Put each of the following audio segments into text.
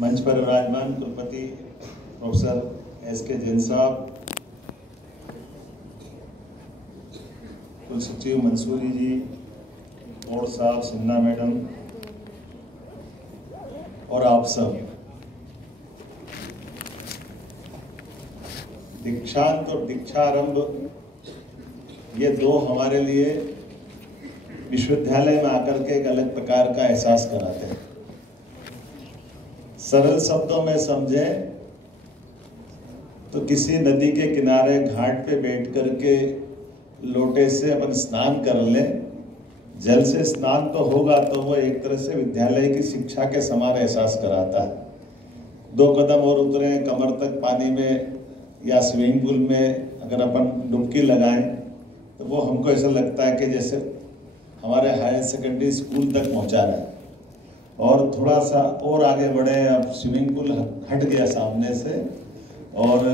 मंच पर विराजमान कुलपति प्रोफेसर एस.के. जैन साहब, कुल सचिव मंसूरी जी, बोर्ड साहब, सिन्हा मैडम और आप सब, दीक्षांत और दीक्षारंभ ये दो हमारे लिए विश्वविद्यालय में आकर के एक अलग प्रकार का एहसास कराते हैं। सरल शब्दों में समझें तो किसी नदी के किनारे घाट पे बैठ करके लोटे से अपन स्नान कर लें, जल से स्नान तो होगा तो वो एक तरह से विद्यालय की शिक्षा के समान एहसास कराता है। 2 कदम और उतरे कमर तक पानी में या स्विमिंग पूल में अगर अपन डुबकी लगाएं तो वो हमको ऐसा लगता है कि जैसे हमारे हायर सेकेंडरी स्कूल तक पहुंचा रहा है। और थोड़ा सा और आगे बढ़े, अब स्विमिंग पूल हट गया सामने से और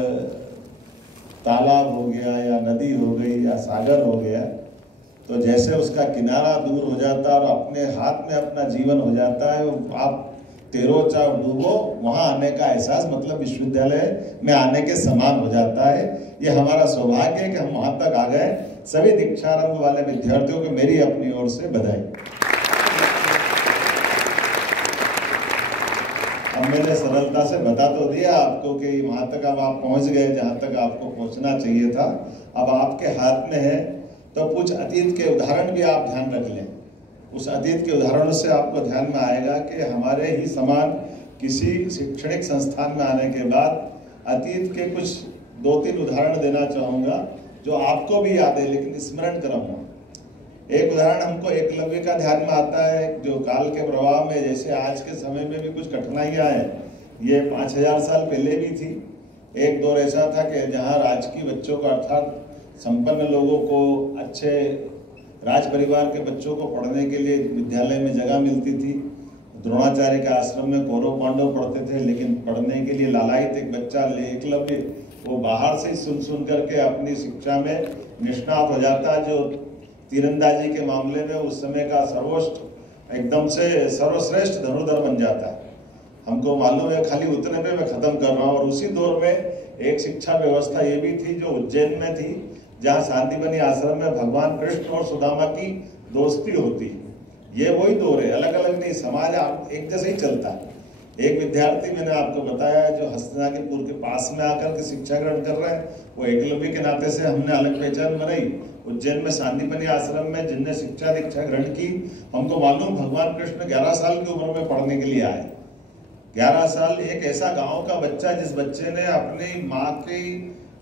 तालाब हो गया या नदी हो गई या सागर हो गया, तो जैसे उसका किनारा दूर हो जाता है और अपने हाथ में अपना जीवन हो जाता है, आप तैरो चाहे डूबो, वहाँ आने का एहसास मतलब विश्वविद्यालय में आने के समान हो जाता है। ये हमारा सौभाग्य है कि हम वहाँ तक आ गए। सभी दीक्षारंभ वाले विद्यार्थियों को मेरी अपनी ओर से बधाई। अब मैंने सरलता से बता तो दिया आपको कि वहाँ तक अब आप पहुँच गए जहाँ तक आपको पहुँचना चाहिए था। अब आपके हाथ में है तो कुछ अतीत के उदाहरण भी आप ध्यान रख लें। उस अतीत के उदाहरणों से आपको ध्यान में आएगा कि हमारे ही समान किसी शैक्षणिक संस्थान में आने के बाद अतीत के कुछ 2-3 उदाहरण देना चाहूँगा जो आपको भी याद है लेकिन स्मरण कराऊंगा। एक उदाहरण हमको एकलव्य का ध्यान में आता है, जो काल के प्रभाव में जैसे आज के समय में भी कुछ कठिनाइयाँ हैं, ये 5000 साल पहले भी थी। एक दौर ऐसा था कि जहाँ राजकीय बच्चों को अर्थात संपन्न लोगों को, अच्छे राज परिवार के बच्चों को पढ़ने के लिए विद्यालय में जगह मिलती थी। द्रोणाचार्य के आश्रम में कौरव पांडव पढ़ते थे, लेकिन पढ़ने के लिए लालायित एक बच्चा एकलव्य, वो बाहर से सुन करके अपनी शिक्षा में निष्णात हो जाता है, जो तीरंदाजी के मामले में उस समय का सर्वोच्च एकदम से सर्वश्रेष्ठ धनुर्धर बन जाता है। हमको मालूम है, खाली उतने पे मैं खत्म कर रहा हूँ। और उसी दौर में एक शिक्षा व्यवस्था ये भी थी जो उज्जैन में थी, जहाँ शांतिबनी आश्रम में भगवान कृष्ण और सुदामा की दोस्ती होती है। ये वही दौर है, अलग अलग नहीं, समाज एक जैसे ही चलता है। एक विद्यार्थी मैंने आपको बताया जो हस्तिनापुर के पास में आकर के शिक्षा ग्रहण कर रहे हैं, वो एकलव्य के नाते से हमने अलग पहचान बनाई। उज्जैन में शांतिबनी आश्रम में जिनने शिक्षा दीक्षा ग्रहण की, हमको मालूम भगवान कृष्ण 11 साल की उम्र में पढ़ने के लिए आए। 11 साल, एक ऐसा गांव का बच्चा जिस बच्चे ने अपनी माँ की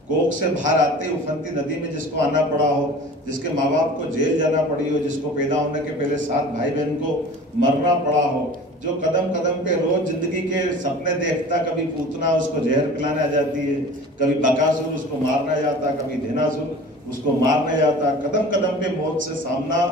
कोख से बाहर आते उफनती नदी में जिसको आना पड़ा हो, जिसके माँ बाप को जेल जाना पड़ी हो, जिसको पैदा होने के पहले 7 भाई बहन को मरना पड़ा हो, जो कदम कदम पे रोज जिंदगी के सपने देखता, कभी पूतना उसको जहर पिलाने आ जाती है, कभी बकासुर उसको मारना जाता, कभी धेनासुर उसको मारने जाता, कदम कदम पे मौत से सामना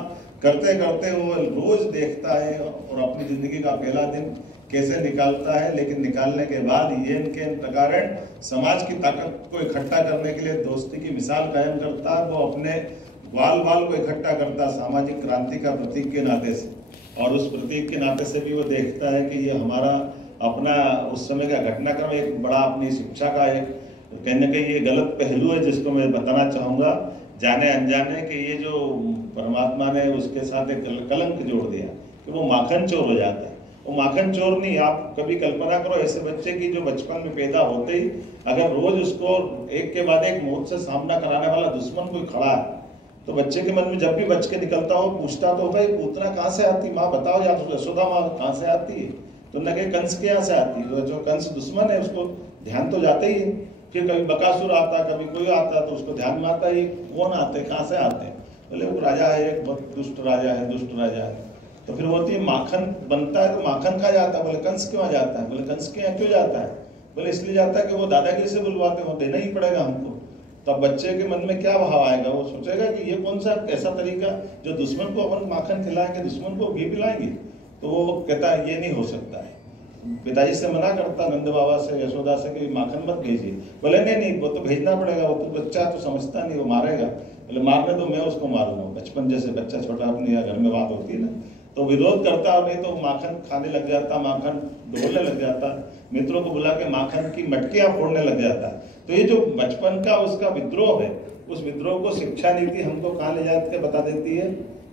करते करते वो रोज देखता है और अपनी जिंदगी का पहला दिन कैसे निकालता है। लेकिन निकालने के बाद ये इनके कारण समाज की ताकत को इकट्ठा करने के लिए दोस्ती की मिसाल कायम करता है। वो अपने बाल बाल को इकट्ठा करता सामाजिक क्रांति का प्रतीक के नाते से, और उस प्रतीक के नाते से भी वो देखता है कि ये हमारा अपना उस समय का घटनाक्रम एक बड़ा अपनी शिक्षा का एक कहीं ना कहीं ये गलत पहलू है, जिसको मैं बताना चाहूँगा जाने अनजाने कि ये जो परमात्मा ने उसके साथ एक कलंक जोड़ दिया कि वो माखन चोर हो जाता है। वो माखन चोर नहीं, आप कभी कल्पना करो ऐसे बच्चे की जो बचपन में पैदा होते ही अगर रोज उसको एक के बाद एक मौत से सामना कराने वाला दुश्मन कोई खड़ा है, तो बच्चे के मन में जब भी बच के निकलता हो पूछता तो होता है पूतना कहाँ से आती, माँ बताओ, या तो यशोदा माँ कहाँ से आती है, तो न कि कंस के यहाँ से आती है। जो कंस दुश्मन है उसको ध्यान तो जाता ही है। फिर कभी बकासुर आता, कभी कोई आता, तो उसको ध्यान में आता है कौन आते, कहाँ से आते हैं, बोले वो राजा है, एक बहुत दुष्ट राजा है, दुष्ट राजा है। तो फिर होती है माखन बनता है, तो माखन कहाँ जाता है, बोले कंस क्यों जाता है, बोले कंस के यहाँ क्यों जाता है, बोले इसलिए जाता है कि वो दादागिरी से बुलवाते हो, देना ही पड़ेगा हमको। तब बच्चे के मन में क्या भाव आएगा, वो सोचेगा कि ये कौन सा ऐसा तरीका जो दुश्मन को अपन माखन खिलाएंगे, दुश्मन को घी पिलाएंगे। तो वो कहता है ये नहीं हो सकता है। पिताजी से मना करता, नंद बाबा से, यशोदा से कि माखन मत भेजिए, बोले नहीं वो तो भेजना पड़ेगा, वो तो बच्चा तो समझता नहीं, वो मारेगा। बोले मारने तो मैं उसको मारूंगा। बचपन जैसे बच्चा छोटा अपने घर में बात होती है ना, तो विरोध करता और नहीं तो माखन खाने लग जाता, माखन ढोलने लग जाता, मित्रों को बुला के माखन की मटकियां फोड़ने लग जाता। तो ये जो बचपन का उसका विद्रोह है, उस विद्रोह को शिक्षा नीति हमको कहाँ ले जाकर बता देती है।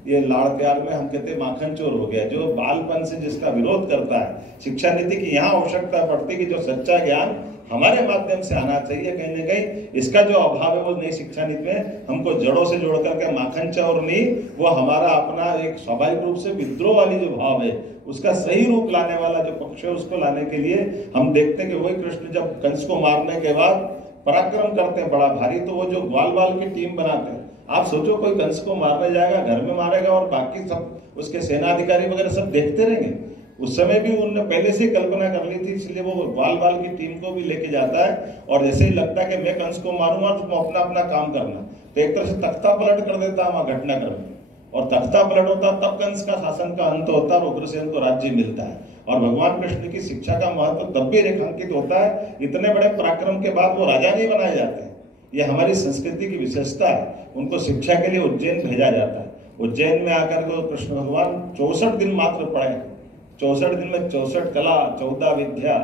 ये लाड़ प्यार में हम कहते हैं माखन चोर हो गया, जो बालपन से जिसका विरोध करता है। शिक्षा नीति की यहाँ आवश्यकता पड़ती है कि जो सच्चा ज्ञान हमारे माध्यम से आना चाहिए, कहीं ना कहीं इसका जो अभाव है वो नई शिक्षा नीति में हमको जड़ों से जोड़ करके माखन चोर नहीं, वो हमारा अपना एक स्वाभाविक रूप से विद्रोह वाली जो भाव है उसका सही रूप लाने वाला जो पक्ष है उसको लाने के लिए हम देखते हैं कि वही कृष्ण जब कंस को मारने के बाद पराक्रम करते हैं बड़ा भारी, तो वो जो ग्वाल बाल की टीम बनाते हैं। आप सोचो कोई कंस को मारने जाएगा, घर में मारेगा और बाकी सब उसके सेनाधिकारी वगैरह सब देखते रहेंगे। उस समय भी उन्होंने पहले से कल्पना कर ली थी, इसलिए वो ग्वाल बाल की टीम को भी लेके जाता है और जैसे ही लगता है कि मैं कंस को मारूंगा तो तुम अपना अपना काम करना, तो एक तरह से तख्ता पलट कर देता है वहां घटनाक्रम में। और तख्ता पलट होता तब कंस का शासन का अंत होता है और उग्रसेन को राज्य मिलता है। और भगवान कृष्ण की शिक्षा का महत्व तब भी रेखांकित होता है, इतने बड़े पराक्रम के बाद वो राजा नहीं बनाए जाते। ये हमारी संस्कृति की विशेषता है। उनको शिक्षा के लिए उज्जैन भेजा जाता है। उज्जैन में आकर के कृष्ण भगवान 64 दिन मात्र पढ़े। 64 दिन में 64 कला, 14 विद्या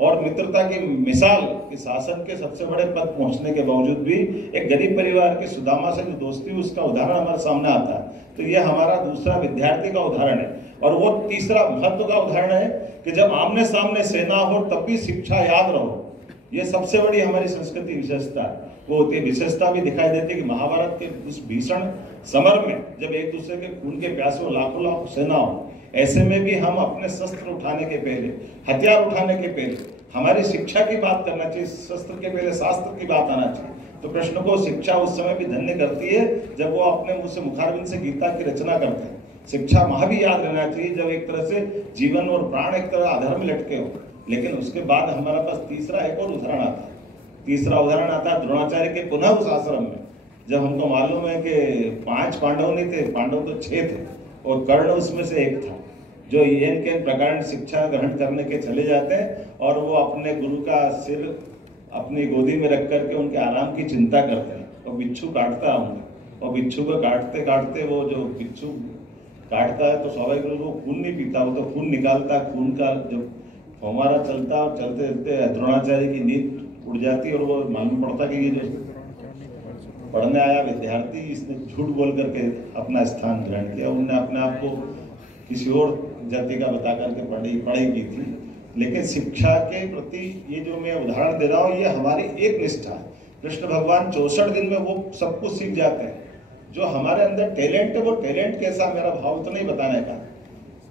और मित्रता की मिसाल कि शासन के सबसे बड़े पद पहुंचने के बावजूद भी एक गरीब परिवार के सुदामा से जो दोस्ती, उसका उदाहरण हमारे सामने आता है। तो ये हमारा दूसरा विद्यार्थी का उदाहरण है। और वो तीसरा महत्व का उदाहरण है कि जब आमने सामने सेना हो तब भी शिक्षा याद रहो। ये सबसे बड़ी हमारी संस्कृति विशेषता है। वो होती है विशेषता भी दिखाई देती है कि महाभारत के उस भीषण समर में जब एक दूसरे के खून के प्यासे लाखों लाखों सेना हो, ऐसे में भी हम अपने शस्त्र उठाने के पहले, हथियार उठाने के पहले हमारी शिक्षा की बात करना चाहिए, शस्त्र के पहले शास्त्र की बात आना चाहिए। तो कृष्ण को शिक्षा उस समय भी धन्य करती है जब वो अपने मुंह से मुखारविंद से गीता की रचना करते हैं। शिक्षा वहां भी याद रहना चाहिए जब एक तरह से जीवन और प्राण एक तरह आधार में लटके हो। लेकिन उसके बाद हमारे पास तीसरा एक और उदाहरण आता है। तीसरा उदाहरण आता है द्रोणाचार्य के पुनः उस आश्रम में, जब हमको मालूम है कि 5 पांडव नहीं थे, पांडव तो 6 थे और कर्ण उसमें से एक था, जो येन के प्रकार शिक्षा ग्रहण करने के चले जाते हैं और वो अपने गुरु का सिर अपनी गोदी में रख करके उनके आराम की चिंता करते हैं। और बिच्छू काटता है उनको, और बिच्छू को काटते काटते वो जो बिच्छू काटता है तो स्वाभाविक रूप से वो खून नहीं पीता, वो तो खून निकालता है। खून का जब हमारा चलता और चलते चलते द्रोणाचार्य की नींद उड़ जाती और वो मालूम पड़ता कि ये जो पढ़ने आया विद्यार्थी इसने झूठ बोल करके अपना स्थान ग्रहण किया। उन्होंने अपने आप को किसी और जाति का बता करके पढ़ाई की थी। लेकिन शिक्षा के प्रति ये जो मैं उदाहरण दे रहा हूँ ये हमारी एक निष्ठा है। कृष्ण भगवान 64 दिन में वो सब कुछ सीख जाते हैं। जो हमारे अंदर टैलेंट है वो टैलेंट कैसा, मेरा भाव तो नहीं बताने का।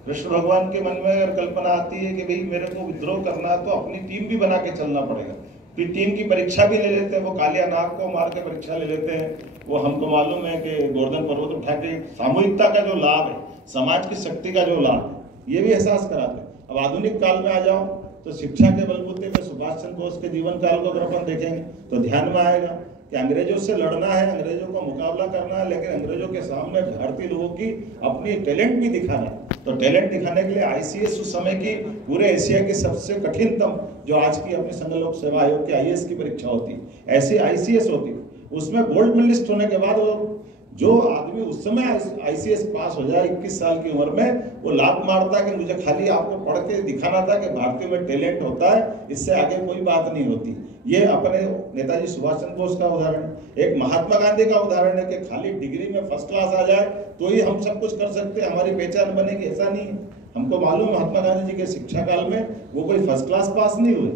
कृष्ण भगवान के मन में अगर कल्पना आती है कि भाई मेरे को विद्रोह करना तो अपनी टीम भी बना के चलना पड़ेगा। फिर टीम की परीक्षा भी ले लेते हैं, वो कालिया नाग को मार के परीक्षा ले लेते हैं। वो हमको मालूम है कि गोवर्धन पर्वत उठा के सामूहिकता का जो लाभ है, समाज की शक्ति का जो लाभ है, ये भी एहसास कराते हैं। अब आधुनिक काल में आ जाओ तो शिक्षा के बलबूते पे सुभाष चंद्र बोस के जीवन काल को अगर अपन देखेंगे तो ध्यान में आएगा कि अंग्रेजों से लड़ना है, अंग्रेजों का मुकाबला करना है, लेकिन अंग्रेजों के सामने भारतीय लोगों की अपनी टैलेंट भी दिखाना है। तो टैलेंट दिखाने के लिए आईसीएस उस समय की पूरे एशिया की सबसे कठिनतम, जो आज की अपनी संघ लोक सेवा आयोग की आईएएस की परीक्षा होती है, ऐसी आईसीएस होती। उसमें गोल्ड मेडलिस्ट होने के बाद वो जो आदमी उस समय आईसीएस पास हो जाए 21 साल की उम्र में, वो लात मारता है कि मुझे खाली आपको पढ़ के दिखाना था कि भारतीय में टैलेंट होता है, इससे आगे कोई बात नहीं होती। ये अपने नेताजी सुभाष चंद्र बोस का उदाहरण, एक महात्मा गांधी का उदाहरण है कि खाली डिग्री में फर्स्ट क्लास आ जाए तो ही हम सब कुछ कर सकते हैं, हमारी पहचान बनेगी, ऐसा नहीं है। हमको मालूम है महात्मा गांधी जी के शिक्षा काल में वो कोई फर्स्ट क्लास पास नहीं हुए,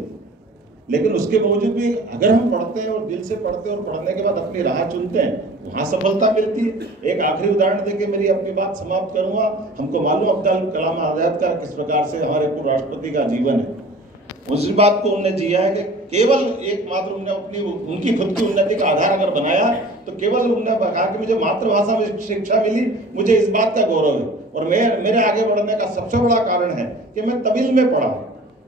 लेकिन उसके बावजूद भी अगर हम पढ़ते हैं और दिल से पढ़ते हैं और पढ़ने के बाद अपनी राह चुनते हैं, वहां सफलता मिलती है। एक आखिरी उदाहरण देके मेरी अपनी बात समाप्त करूंगा। हमको मालूम अब्दुल कलाम आजाद का किस प्रकार से हमारे पूर्व राष्ट्रपति का जीवन है। उसी बात को उन्होंने जिया है कि केवल एकमात्र उन्होंने अपनी उनकी खुद की उन्नति का आधार अगर बनाया तो केवल उन्होंने कहा कि मुझे मातृभाषा में शिक्षा मिली, मुझे इस बात का गौरव है और मेरे आगे बढ़ने का सबसे बड़ा कारण है कि मैं तमिल में पढ़ा।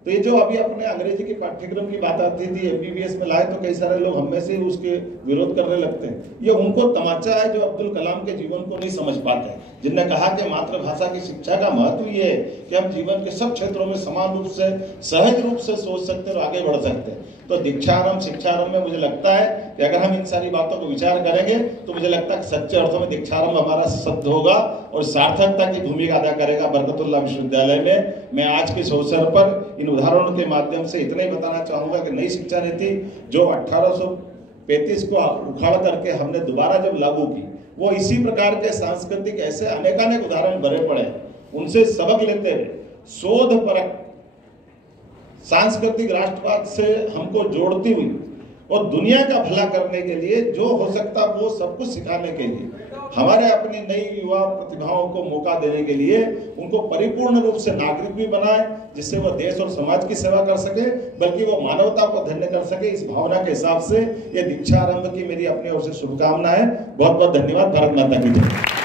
तो ये जो अभी अपने अंग्रेजी के पाठ्यक्रम की बात आती थी, एमबीबीएस में लाए तो कई सारे लोग हम में से उसके विरोध करने लगते हैं। ये उनको तमाचा है जो अब्दुल कलाम के जीवन को नहीं समझ पाते, जिनने कहा कि मातृभाषा की शिक्षा का महत्व ये है कि हम जीवन के सब क्षेत्रों में समान रूप से सहज रूप से सोच सकते हैं और आगे बढ़ सकते हैं। तो दीक्षारंभ शिक्षारंभ में मुझे लगता है कि अगर हम इन सारी बातों को विचार करेंगे तो मुझे लगता है कि सच्चे अर्थों में दीक्षारंभ हमारा सिद्ध होगा और सार्थकता की भूमिका अदा करेगा बरकतुल्लाह विश्वविद्यालय में। मैं आज के इस अवसर पर इन उदाहरणों के माध्यम से इतना ही बताना चाहूँगा कि नई शिक्षा नीति जो 1835 को उखाड़ करके हमने दोबारा जब लागू की, वो इसी प्रकार के सांस्कृतिक ऐसे अनेकानेक उदाहरण भरे पड़े हैं, उनसे सबक लेते हुए शोध परक सांस्कृतिक राष्ट्रवाद से हमको जोड़ती हुई और दुनिया का भला करने के लिए जो हो सकता वो सब कुछ सिखाने के लिए, हमारे अपनी नई युवा प्रतिभाओं को मौका देने के लिए उनको परिपूर्ण रूप से नागरिक भी बनाए, जिससे वो देश और समाज की सेवा कर सके, बल्कि वो मानवता को धन्य कर सके। इस भावना के हिसाब से ये दीक्षारंभ की मेरी अपनी ओर से शुभकामना है। बहुत बहुत धन्यवाद। भारत माता की जय।